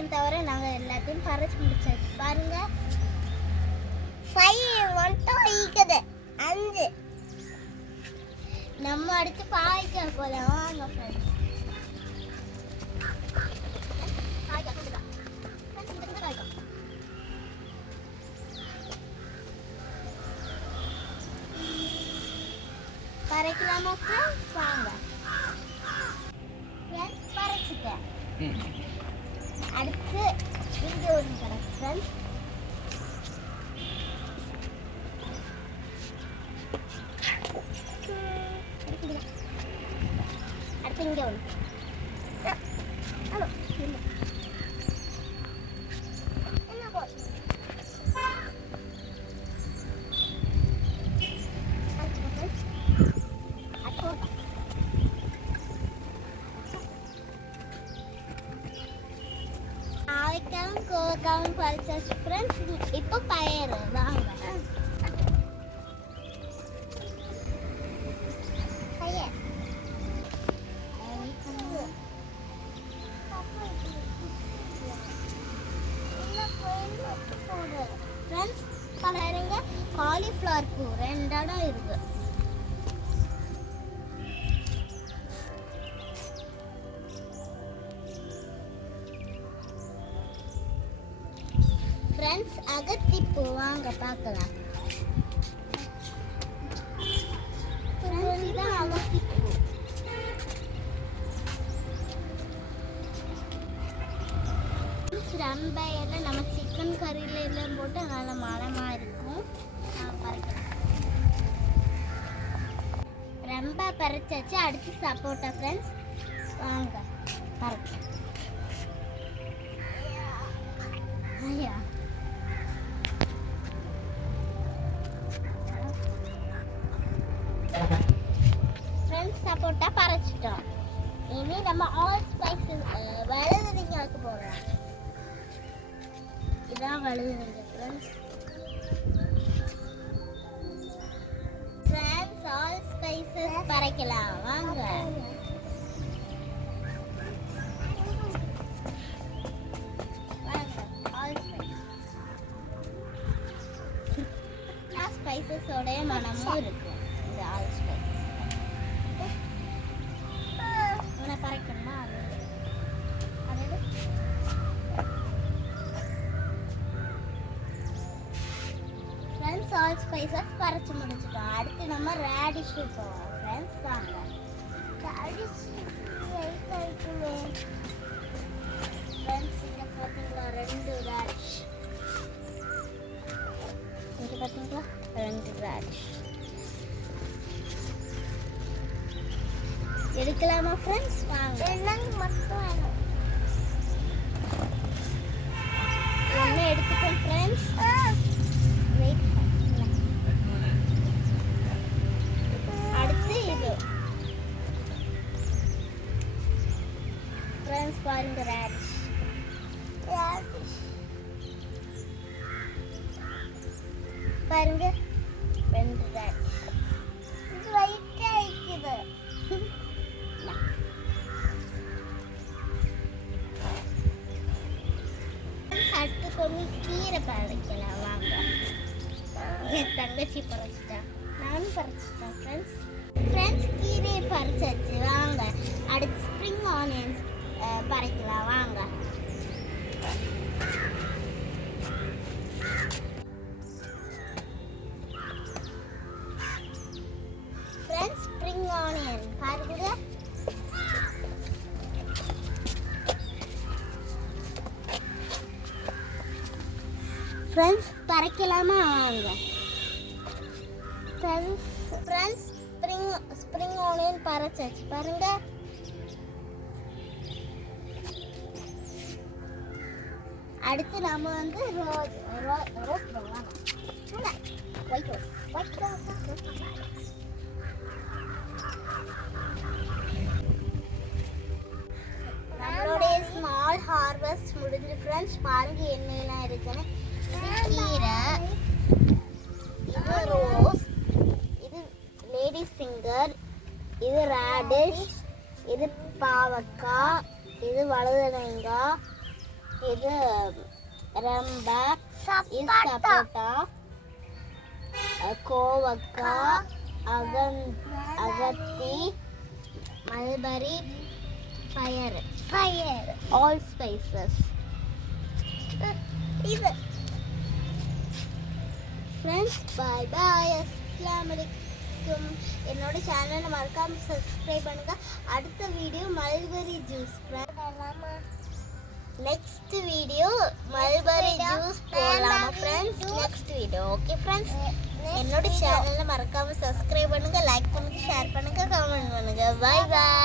எல்லாத்தையும் தவிர நாங்கள் எல்லாத்தையும் பறிச்சு முடிச்சாச்சு. பாருங்க 5 மட்டும் இருக்குது 5. நம்ம அடுத்து பாய்க்க போகலாம். வாங்க ஃப்ரெண்ட்ஸ். பறிக்கலாமா ஃப்ரெண்ட்ஸ்? வாங்க ஃப்ரெண்ட்ஸ், பறிச்சுட்டேன். அடுத்து இங்கே ஒன்று கிடக்கு ஃப்ரெண்ட்ஸ். அடுத்து இங்கே ஒன்று. ஆவைக்காவும் கோவக்காவும் பறிச்சாச்சு ஃப்ரெண்ட்ஸ். இப்போ பயிர் வாங்க. ஃப்ரெண்ட்ஸ் பாருங்க, காலிஃப்ளவர் பூ 2 இடம் இருக்கு. ஃப்ரெண்ட்ஸ் அகத்திப்பூ வாங்க பார்க்கலாம். இதுதான் அகத்திப்பூ. ரொம்ப எல்லாம் நம்ம சிக்கன் கறியில எல்லாம் போட்டு நல்ல மனமா இருக்கும். ரொம்ப பறிச்சாச்சு. அடுத்து சப்போட்டா ஃப்ரெண்ட்ஸ். வாங்க பறிச்சு. ஐயா ஃப்ரெண்ட்ஸ், சப்போட்டா பறிச்சிட்டோம். இனி நம்ம ஆல் ஸ்பைசஸ் வழுதுங்காக்கு போகலாம். இதான் வழுதுங்க ஃப்ரெண்ட்ஸ். ஃப்ரெண்ட்ஸ் ஆல் ஸ்பைசஸ் பறிக்கலாம் வாங்க. ஸ்பைசஸோட மனமும் இருக்கும். இந்த ஆல் ஸ்பைசஸ் உன பறக்கணுமா? ஃப்ரெண்ட்ஸ் ஆல் ஸ்பைசஸ் பறிச்சு முடிச்சிட்டோம். அடுத்து நம்ம ரேடிஷ் போவோம் ஃப்ரெண்ட்ஸ். வாங்க. ரேடிஷ் ஃப்ரெண்ட்ஸ், இங்கே பார்த்தீங்களா 2 ரேடிஷ். இங்கே பார்த்தீங்களா 2 ரேடிஷ். எடுக்கலாமா ஃப்ரெண்ட்ஸ்? வாங்க. எல்லாம் மட்டும் வேணும். ஒன்று எடுத்துக்கோங்க ஃப்ரெண்ட்ஸ். வெயிட். அடுத்து இது ஃப்ரெண்ட்ஸ் பாருங்க ரேடிஷ். பாருங்க 2 ரேடிஷ். இது லைட்டா இருக்குது. அடுத்து கொஞ்சம் கீரை பறிக்கலாம் வாங்க. என் தங்கச்சி பறிச்சிட்டா, நானும் பறிச்சிட்டேன் ஃப்ரெண்ட்ஸ். ஃப்ரெண்ட்ஸ் கீரையை பறிச்சாச்சு வாங்க. அடுத்து ஸ்ப்ரிங் ஆனியன்ஸ் பறிக்கலாம் வாங்க. ஃப்ரெண்ட்ஸ் ஸ்ப்ரிங் ஆனியன் பாருங்க. ஃப்ரெண்ட்ஸ் பறிக்கலாமா வாங்க. ஃப்ரெண்ட்ஸ் ஸ்ப்ரிங் ஆனியன் பறிச்சாச்சு பாருங்க. அடுத்து நம்ம வந்து ரோஸ் பண்ணலாம். White rose. நம்மளுடைய ஸ்மால் ஹார்வெஸ்ட் முடிஞ்சு ஃப்ரெண்ட்ஸ். பாருங்க என்னெல்லாம் இருக்குன்னு. இது கீரை, இது ரோஸ், இது லேடிஸ் ஃபிங்கர், இது ரேடிஷ், இது பாவக்காய், இது வழுதனங்காய், இது ரம்பா, சப்போட்டா, கோவக்காய், அகத்தி, மல்பரி, பயறு, ஆல் ஸ்பைசஸ். இது ஃப்ரெண்ட்ஸ், பாய் பாய், அஸ்ஸலாமு அலைக்கும். என்னோட சேனலை மறக்காம சப்ஸ்கிரைப் பண்ணுங்க. அடுத்த video mulberry juice. Next video mulberry juice போடலாமா friends? Next video. Okay friends, என்னோட சேனலை மறக்காம சப்ஸ்கிரைப் பண்ணுங்க, லைக் பண்ணுங்க, ஷேர் பண்ணுங்க, கமெண்ட் பண்ணுங்க. பாய் பாய்.